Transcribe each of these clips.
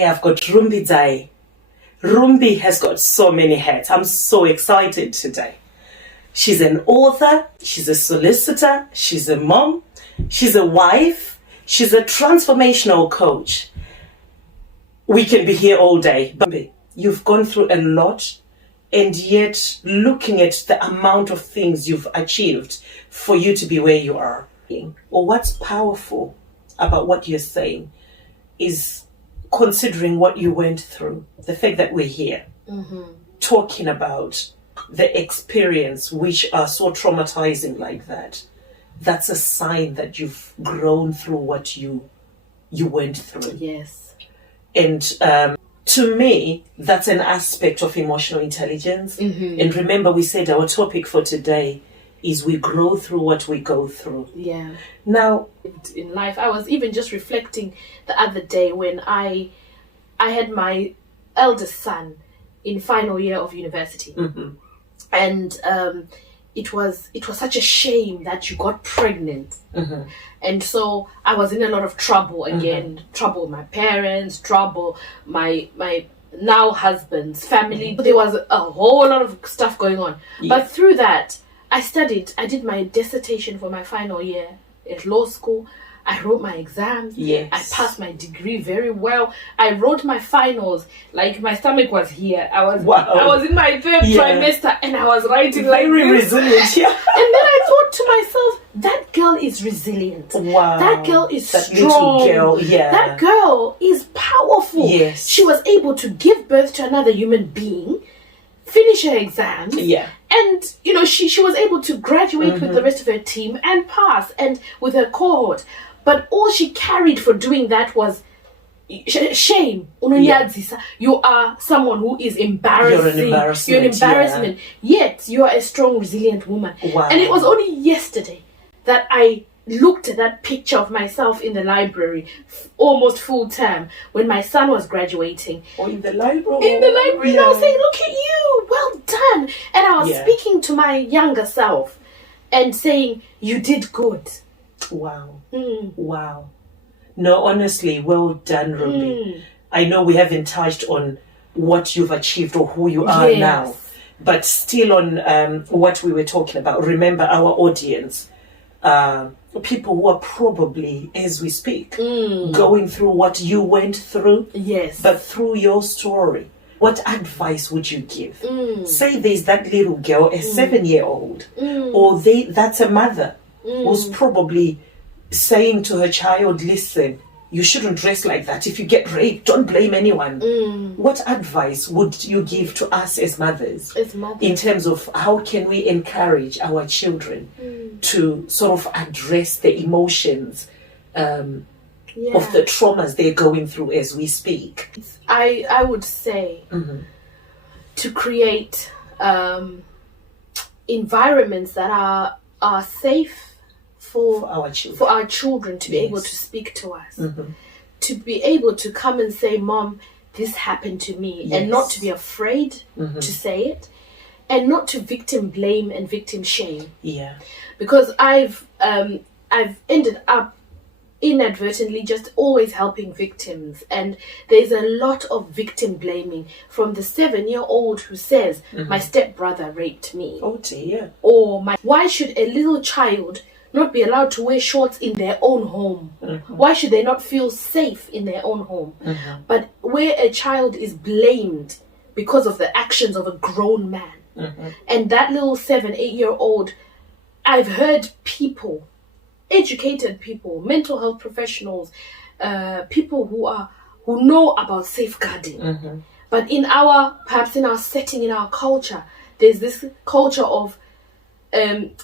Today I've got Rumbidzai. Rumbi has got so many hats. I'm so excited today. She's an author, she's a solicitor, she's a mom, she's a wife, she's a transformational coach. We can be here all day. But you've gone through a lot, and yet looking at the amount of things you've achieved for you to be where you are. Or what's powerful about what you're saying is considering what you went through, the fact that we're here talking about the experience which are so traumatizing like that. That's a sign that you've grown through what you went through. Yes. And to me, that's an aspect of emotional intelligence. And remember, we said our topic for today is we grow through what we go through. Yeah. Now, in life, I was even just reflecting the other day when I had my eldest son in final year of university. And it was such a shame that you got pregnant. And so I was in a lot of trouble again. Trouble with my parents, trouble my now husband's family. There was a whole lot of stuff going on. But through that, I studied. I did my dissertation for my final year at law school. I wrote my exams. Yes. I passed my degree very well. I wrote my finals. Like, my stomach was here. I was in my third trimester, and I was writing like very this. resilient. Yeah. And then I thought to myself, that girl is resilient. Wow. That girl is that strong. Little girl, yeah. That girl is powerful. Yes. She was able to give birth to another human being, finish her exams. Yeah. And, she was able to graduate with the rest of her team and pass, and with her cohort. But all she carried for doing that was shame. You are someone who is embarrassing. You're an embarrassment. Yet you are a strong, resilient woman. Wow. And it was only yesterday that I looked at that picture of myself in the library, almost full term, when my son was graduating. In the library? In the library. And I was saying, look at you, well done. And I was speaking to my younger self and saying, you did good. Wow. Wow. No, honestly, well done, Rumbi. I know we haven't touched on what you've achieved or who you are now, but still on what we were talking about. Remember, our audience, people who are probably, as we speak, going through what you went through, but through your story. What advice would you give? Say there's that little girl, a 7-year-old, or that's a mother who's probably saying to her child, listen, you shouldn't dress like that. If you get raped, don't blame anyone. What advice would you give to us as mothers in terms of how can we encourage our children to sort of address the emotions of the traumas they're going through as we speak? I would say to create environments that are safe for our children to be able to speak to us, to be able to come and say, Mom, this happened to me, and not to be afraid to say it, and not to victim blame and victim shame. Yeah, because I've ended up inadvertently just always helping victims, and there's a lot of victim blaming from the 7-year-old who says, my stepbrother raped me. Oh dear. Or why should a little child not be allowed to wear shorts in their own home? Why should they not feel safe in their own home? But where a child is blamed because of the actions of a grown man, and that little 7-8-year-old, I've heard people, educated people, mental health professionals, people who know about safeguarding, but perhaps in our setting, in our culture, there's this culture of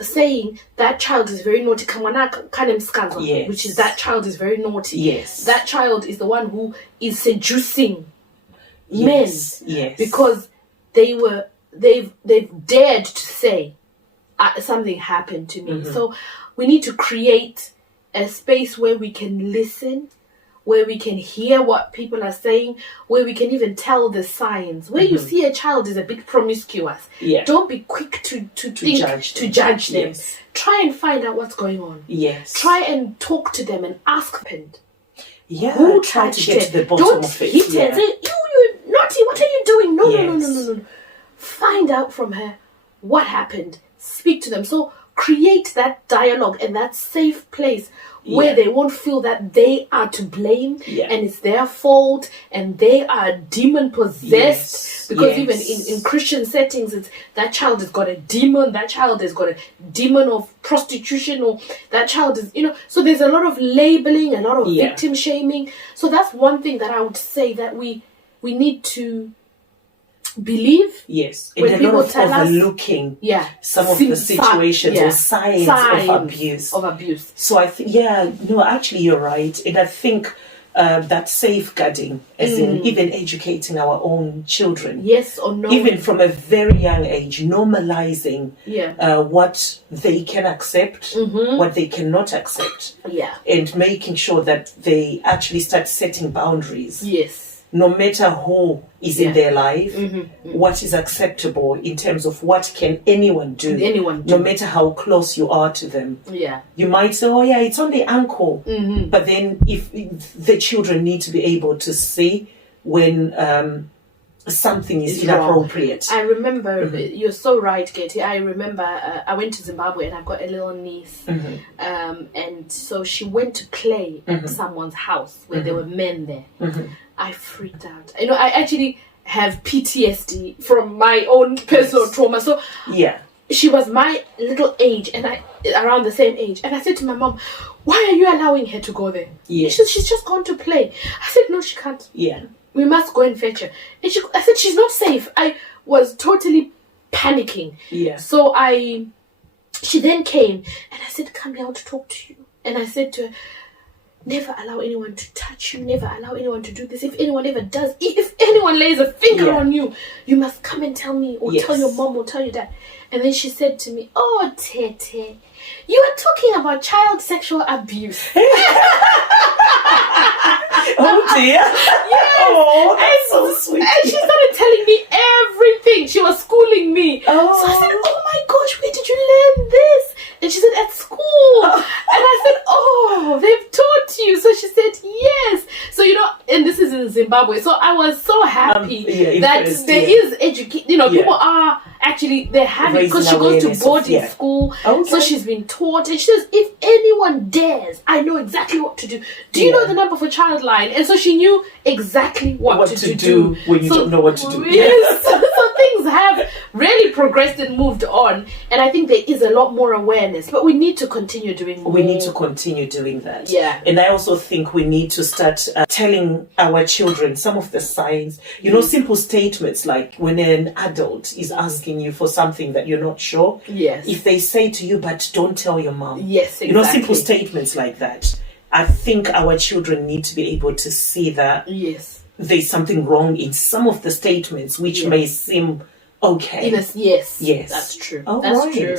saying that child is very naughty, which is that child is very naughty. Yes. That child is the one who is seducing men because they've dared to say something happened to me. So we need to create a space where we can listen, where we can hear what people are saying, where we can even tell the signs. Where you see a child is a bit promiscuous, don't be quick to judge them. Try and find out what's going on. Try and talk to them and ask them. Who try touched to get her? to the bottom Don't of it. hit her and say, you naughty, what are you doing? No, Yes. no. Find out from her what happened. Speak to them. So create that dialogue and that safe place where they won't feel that they are to blame and it's their fault and they are demon possessed. Because even in Christian settings, it's that child has got a demon, that child has got a demon of prostitution, or that child is, so there's a lot of labeling, a lot of victim shaming. So that's one thing that I would say that we need to believe. Yes, when and a people lot of tell us, overlooking some of the situations or signs of abuse. So I think, actually you're right. And I think that safeguarding, as in even educating our own children. Yes or no. Even from a very young age, normalizing what they can accept, what they cannot accept. Yeah. And making sure that they actually start setting boundaries. Yes. No matter who is in their life, what is acceptable in terms of what can anyone do. No matter how close you are to them. Yeah. You might say, it's on the ankle. But then if the children need to be able to see when something is inappropriate. I remember, you're so right, Katie. I remember I went to Zimbabwe and I've got a little niece. And so she went to play at someone's house where there were men there. I freaked out. I actually have PTSD from my own personal trauma. So she was my little age and around the same age. And I said to my mom, why are you allowing her to go there? She said, she's just gone to play. I said, no, she can't. We must go and fetch her. And I said, she's not safe. I was totally panicking. So she then came and I said, come here, I want to talk to you. And I said to her, never allow anyone to touch you. Never allow anyone to do this. If anyone ever does, if anyone lays a finger on you, you must come and tell me, or tell your mom, or tell your dad. And then she said to me, oh, Tete, you are talking about child sexual abuse. Oh dear. Yes. Oh, that's so sweet. And she started telling me everything. She was schooling me. Oh. So I said, oh my gosh, where did you learn this? And she said, at school. And I said, oh, they've taught you. So she said, yes. So, and this is in Zimbabwe. So I was so happy that there is education. People are actually, they're having, because she goes to boarding school. Okay. So she's been taught. And she says, if anyone dares, I know exactly what to do. Do you know the number for Childline? And so she knew exactly what to do when you don't know what to do. Yes. So things have really progressed and moved on. And I think there is a lot more awareness. But we need to continue doing more. We need to continue doing that. Yeah. And I also think we need to start telling our children some of the signs. Simple statements like when an adult is asking you for something that you're not sure. Yes. If they say to you, but don't tell your mom. Yes, exactly. Simple statements like that. I think our children need to be able to see that there's something wrong in some of the statements which may seem okay. Yes. That's true. Oh, that's true.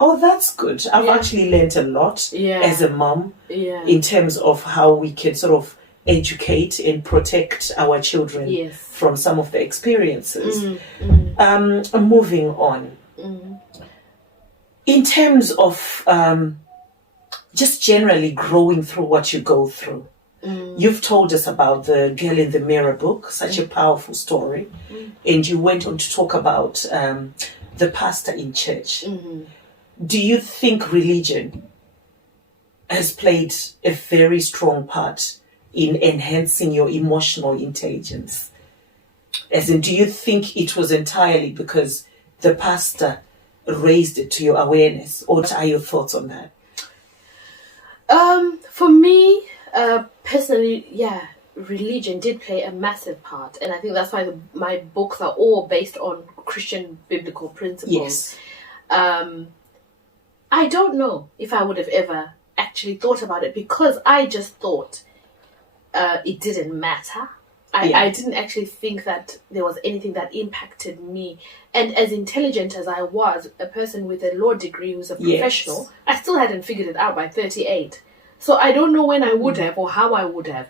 Oh, that's good. I've actually learned a lot as a mom in terms of how we can sort of educate and protect our children from some of the experiences. Moving on. In terms of just generally growing through what you go through. You've told us about the Girl in the Mirror book, such a powerful story. And you went on to talk about the pastor in church. Do you think religion has played a very strong part in enhancing your emotional intelligence? As in, do you think it was entirely because the pastor raised it to your awareness? Or what are your thoughts on that? For me, personally, religion did play a massive part. And I think that's why my books are all based on Christian biblical principles. I don't know if I would have ever actually thought about it, because I just thought it didn't matter. I didn't actually think that there was anything that impacted me. And as intelligent as I was, a person with a law degree who's a professional, I still hadn't figured it out by 38. So I don't know when I would have or how I would have.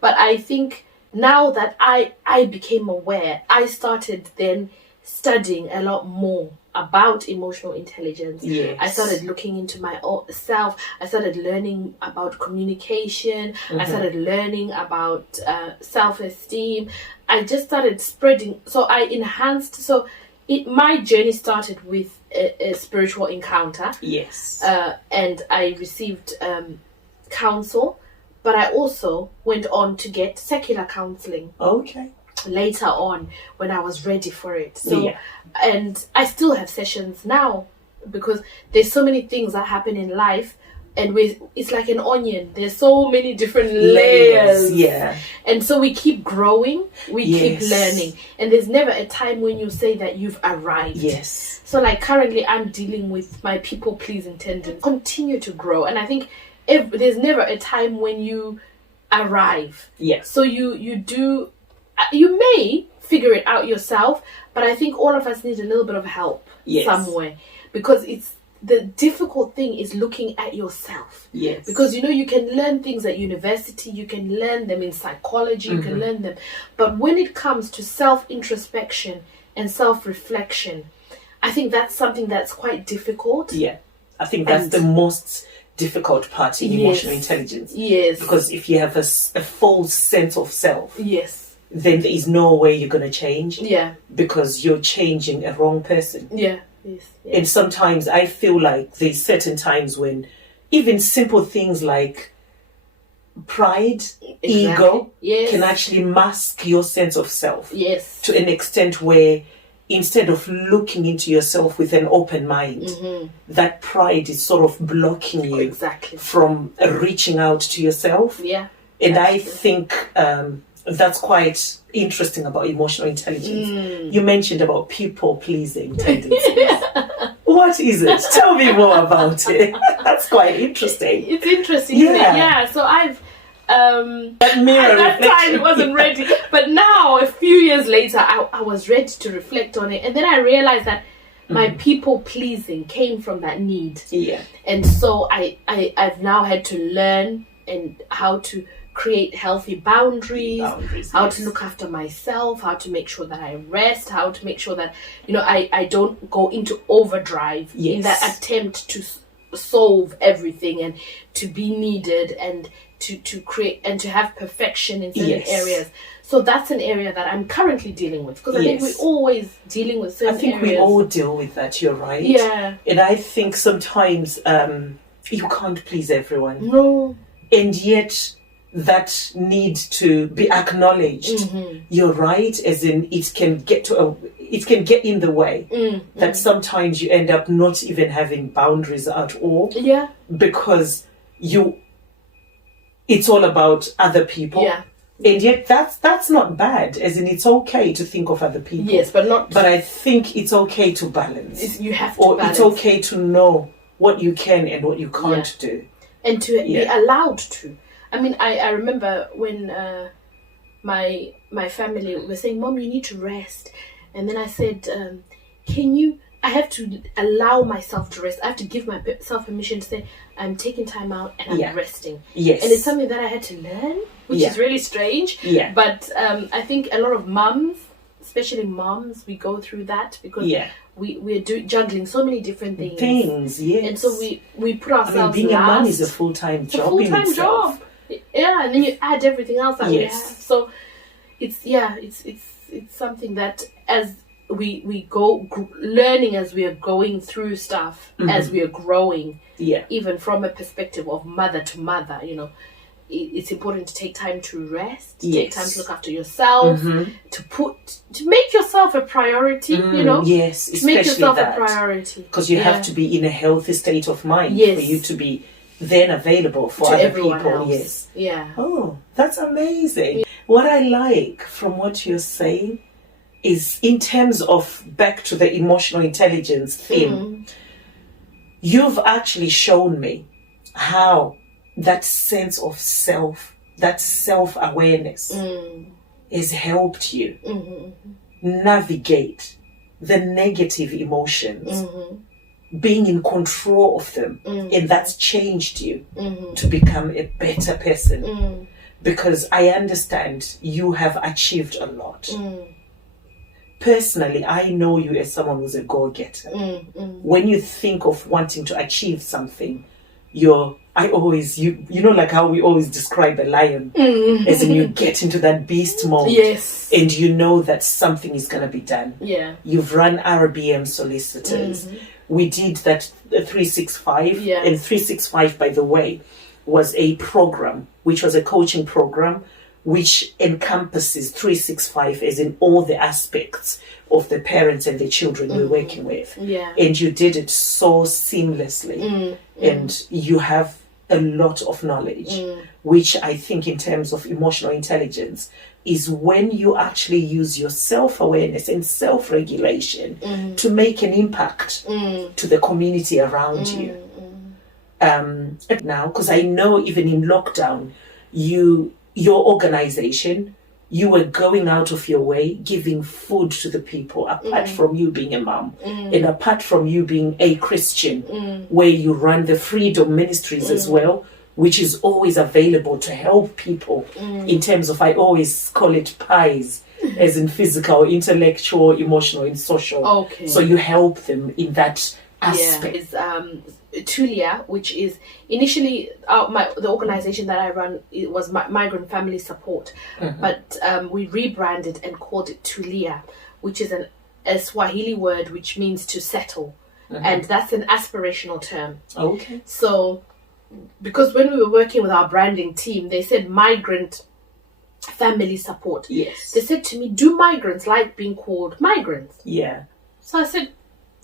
But I think now that I became aware, I started then studying a lot more about emotional intelligence. Yes. I started looking into my own self. I started learning about communication. I started learning about self-esteem. I just started spreading. So I enhanced. So my journey started with a spiritual encounter. Yes. And I received counsel, but I also went on to get secular counseling. Okay. Later on, when I was ready for it. So, and I still have sessions now, because there's so many things that happen in life, and it's like an onion. There's so many different layers. Yeah. And so we keep growing, we keep learning, and there's never a time when you say that you've arrived. Yes. So like currently I'm dealing with my people pleasing tendency. Continue to grow, and I think there's never a time when you arrive. Yeah. So you may figure it out yourself, but I think all of us need a little bit of help somewhere, because the difficult thing is looking at yourself. Yes. Because you can learn things at university, you can learn them in psychology, you can learn them, but when it comes to self-introspection and self-reflection, I think that's something that's quite difficult. Yeah. I think that's the most difficult part in emotional intelligence. Yes. Because if you have a false sense of self, then there is no way you're going to change. Yeah. Because you're changing a wrong person. Yeah. Yes. Yeah. And sometimes I feel like there's certain times when even simple things like pride, ego can actually mask your sense of self. Yes. To an extent where instead of looking into yourself with an open mind, that pride is sort of blocking you from reaching out to yourself. Yeah. And I think that's quite interesting about emotional intelligence. You mentioned about people-pleasing tendencies. What is it? Tell me more about it. That's quite interesting. It's interesting, isn't it? Yeah. So I've that mirror at that time it wasn't ready, but now a few years later I was ready to reflect on it, and then I realized that my people-pleasing came from that need. Yeah. And so I've now had to learn and how to create healthy boundaries, how to look after myself, how to make sure that I rest, how to make sure that I don't go into overdrive in that attempt to solve everything and to be needed and to create and to have perfection in certain areas. So that's an area that I'm currently dealing with, because I think we're always dealing with certain areas. I think we all deal with that, you're right. Yeah. And I think sometimes you can't please everyone. No. And yet that need to be acknowledged. You're right, as in it can get in the way that sometimes you end up not even having boundaries at all. Yeah. Because it's all about other people. Yeah. And yet that's not bad, as in it's okay to think of other people. Yes, but I think it's okay to balance. You have to balance. It's okay to know what you can and what you can't do. And to be allowed to. I mean, I remember when my family were saying, "Mom, you need to rest." And then I said, I have to allow myself to rest. I have to give myself permission to say, I'm taking time out and I'm resting. Yes. And it's something that I had to learn, which is really strange. Yeah. But I think a lot of mums, especially moms, we go through that because we're juggling so many different things. Yes. And so we put ourselves being last. a mum is a full-time job. It's a full-time job. Yeah, and then you add everything else that we have. So it's something that as we go learning, as we are going through stuff, as we are growing, even from a perspective of mother to mother, it's important to take time to rest, take time to look after yourself, to make yourself a priority, Yes, to make yourself a priority. Because you have to be in a healthy state of mind for you to be then available for to other people. Else. Yes. Yeah. Oh, that's amazing. Yeah. What I like from what you're saying is, in terms of back to the emotional intelligence theme, you've actually shown me how that sense of self, that self-awareness has helped you navigate the negative emotions, being in control of them, and that's changed you to become a better person. Because I understand you have achieved a lot. personally, I know you as someone who's a go-getter. When you think of wanting to achieve something, you know, like how we always describe a lion, as in you get into that beast mode, Yes. and you know that something is going to be done. Yeah. You've run RBM solicitors. We did that 365, Yeah. and 365, by the way, was a program, which was a coaching program, which encompasses 365 as in all the aspects of the parents and the children we're working with. Yeah. And you did it so seamlessly. And you have a lot of knowledge, which I think in terms of emotional intelligence is when you actually use your self-awareness and self-regulation to make an impact to the community around you. Now, because I know even in lockdown, your organization, you were going out of your way, giving food to the people, apart from you being a mom, and apart from you being a Christian, where you run the Freedom Ministries as well, which is always available to help people in terms of, I always call it pies, as in physical, intellectual, emotional, and social. Okay. So you help them in that aspect. Yeah. Tulia, which is initially the organization that I run, it was Migrant Family Support, but we rebranded and called it Tulia, which is a Swahili word which means to settle, and that's an aspirational term. Okay. So, because when we were working with our branding team, they said Migrant Family Support. Yes. They said to me, "Do migrants like being called migrants?" Yeah. So I said,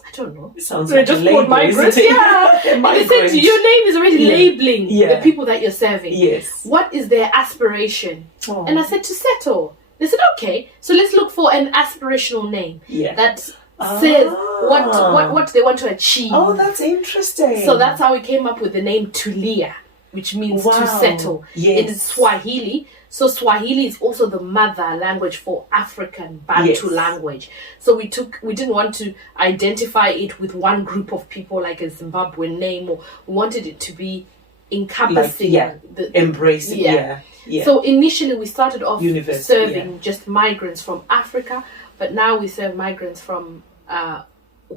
I don't know. It sounds They're like just a label, called migrants. isn't it? Yeah. A And they said migrant. your name is already labeling Yeah. the people that you're serving. Yes. What is their aspiration? Oh. And I said, to settle. They said, okay, so let's look for an aspirational name that says what they want to achieve. Oh, that's interesting. So that's how we came up with the name Tulia, which means to settle in Swahili. So Swahili is also the mother language for African Bantu language. So we didn't want to identify it with one group of people like a Zimbabwean name, or we wanted it to be encompassing, embracing. Yeah. So initially we started off Universal, serving just migrants from Africa, but now we serve migrants from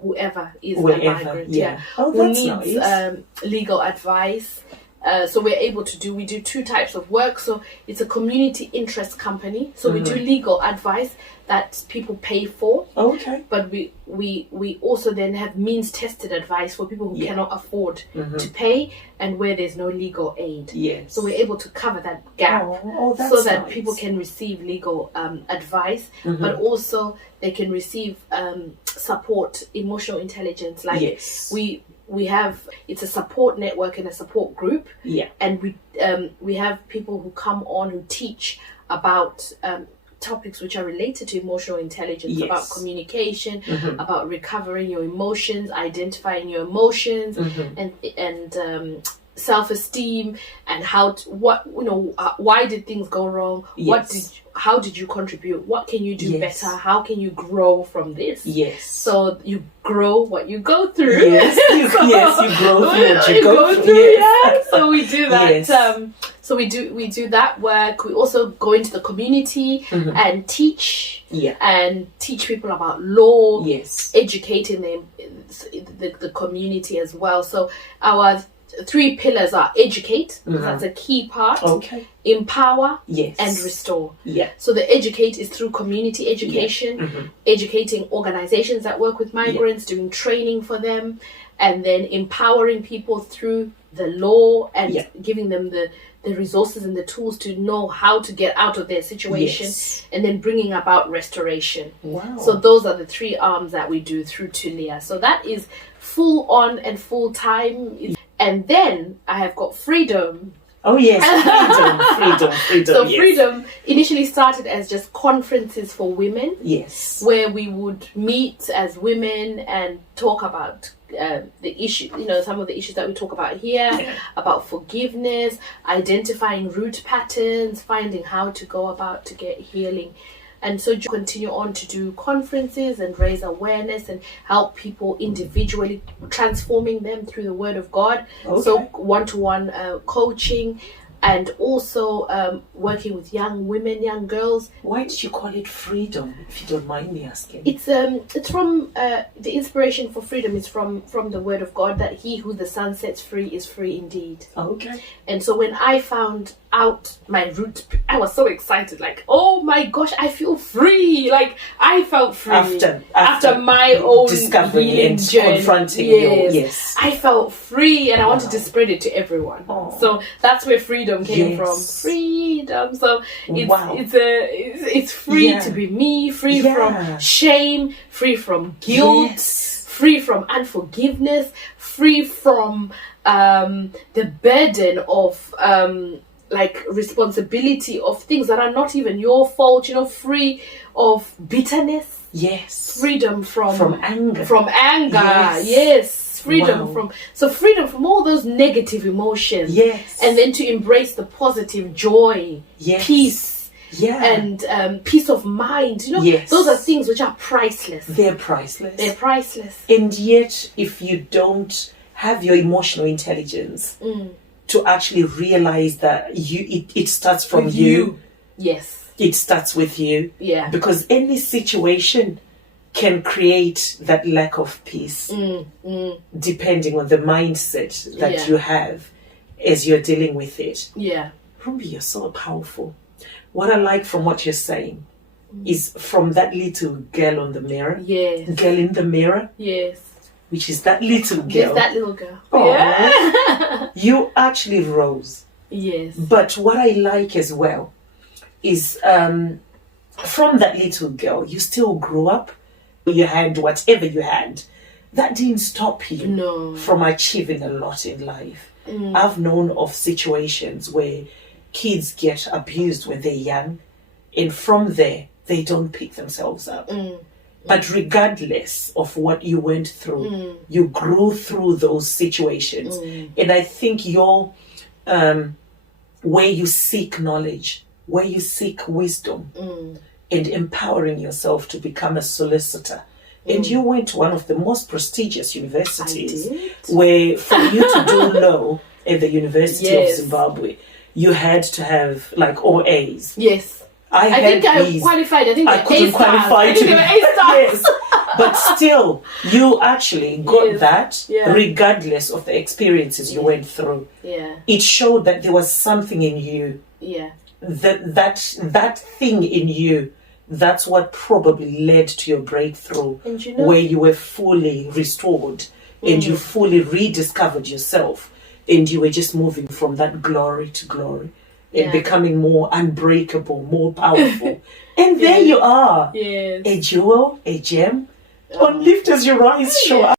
whoever is a migrant. Oh, who that's needs nice. legal advice. So we do two types of work. So it's a community interest company. So we do legal advice that people pay for. Okay. But we also then have means tested advice for people who cannot afford to pay and where there's no legal aid. Yes. So we're able to cover that gap that's so that nice. people can receive legal advice, but also they can receive support, emotional intelligence. Like we have, it's a support network and a support group, and we have people who come on who teach about topics which are related to emotional intelligence, about communication, about recovering your emotions, identifying your emotions, and self-esteem, and why did things go wrong? How did you contribute? What can you do better? How can you grow from this? So you grow what you go through. You grow through what you go through. So we do that. So we do that work. We also go into the community and teach people about law, educating them, the community as well. So our 3 pillars are educate, that's a key part, empower, and restore. So the educate is through community education, educating organizations that work with migrants, doing training for them, and then empowering people through the law and giving them the resources and the tools to know how to get out of their situation, and then bringing about restoration. So those are the 3 arms that we do through Tulia. So that is full on and full time. And then I have got Freedom. Oh yes, freedom. So Freedom initially started as just conferences for women. Where we would meet as women and talk about the issue, some of the issues that we talk about here, about forgiveness, identifying root patterns, finding how to go about to get healing. And so you continue on to do conferences and raise awareness and help people individually, transforming them through the Word of God. So one-to-one coaching, and also working with young women, young girls. Why did you call it freedom, if you don't mind me asking? It's from the inspiration for freedom is from the word of God, that he who the Son sets free is free indeed. Okay. And so when I found out my root, I was so excited, like, oh my gosh, I feel free. Like, I felt free after my own discovery and journey. confronting yes. I felt free, and I wanted to spread it to everyone. So that's where freedom came from. Freedom. So it's free to be me, free from shame, free from guilt, free from unforgiveness, free from the burden of like responsibility of things that are not even your fault, free of bitterness. Freedom from anger. Freedom from all those negative emotions. And then to embrace the positive joy, peace, and peace of mind. Those are things which are priceless. They're priceless. And yet, if you don't have your emotional intelligence to actually realize that it starts from with you. It starts with you. Because any situation can create that lack of peace depending on the mindset that you have as you're dealing with it. Rumbi, you're so powerful. What I like from what you're saying is from that little girl on the mirror. Girl in the mirror. Which is that little girl. Yes, that little girl. You actually rose. But what I like as well is from that little girl, you still grew up. You had whatever you had. That didn't stop you from achieving a lot in life. I've known of situations where kids get abused when they're young, and from there, they don't pick themselves up. But regardless of what you went through, you grew through those situations. And I think your where you seek knowledge, where you seek wisdom, and empowering yourself to become a solicitor. And you went to one of the most prestigious universities, where for you to do law at the University of Zimbabwe, you had to have like all A's. I think I qualified. I couldn't qualify to A-stars. But still, you actually got that regardless of the experiences you went through. It showed that there was something in you. That thing in you, that's what probably led to your breakthrough, where you were fully restored and you fully rediscovered yourself, and you were just moving from that glory to glory. And becoming more unbreakable, more powerful. And there you are. A jewel, a gem. On Lift As You Rise, show up.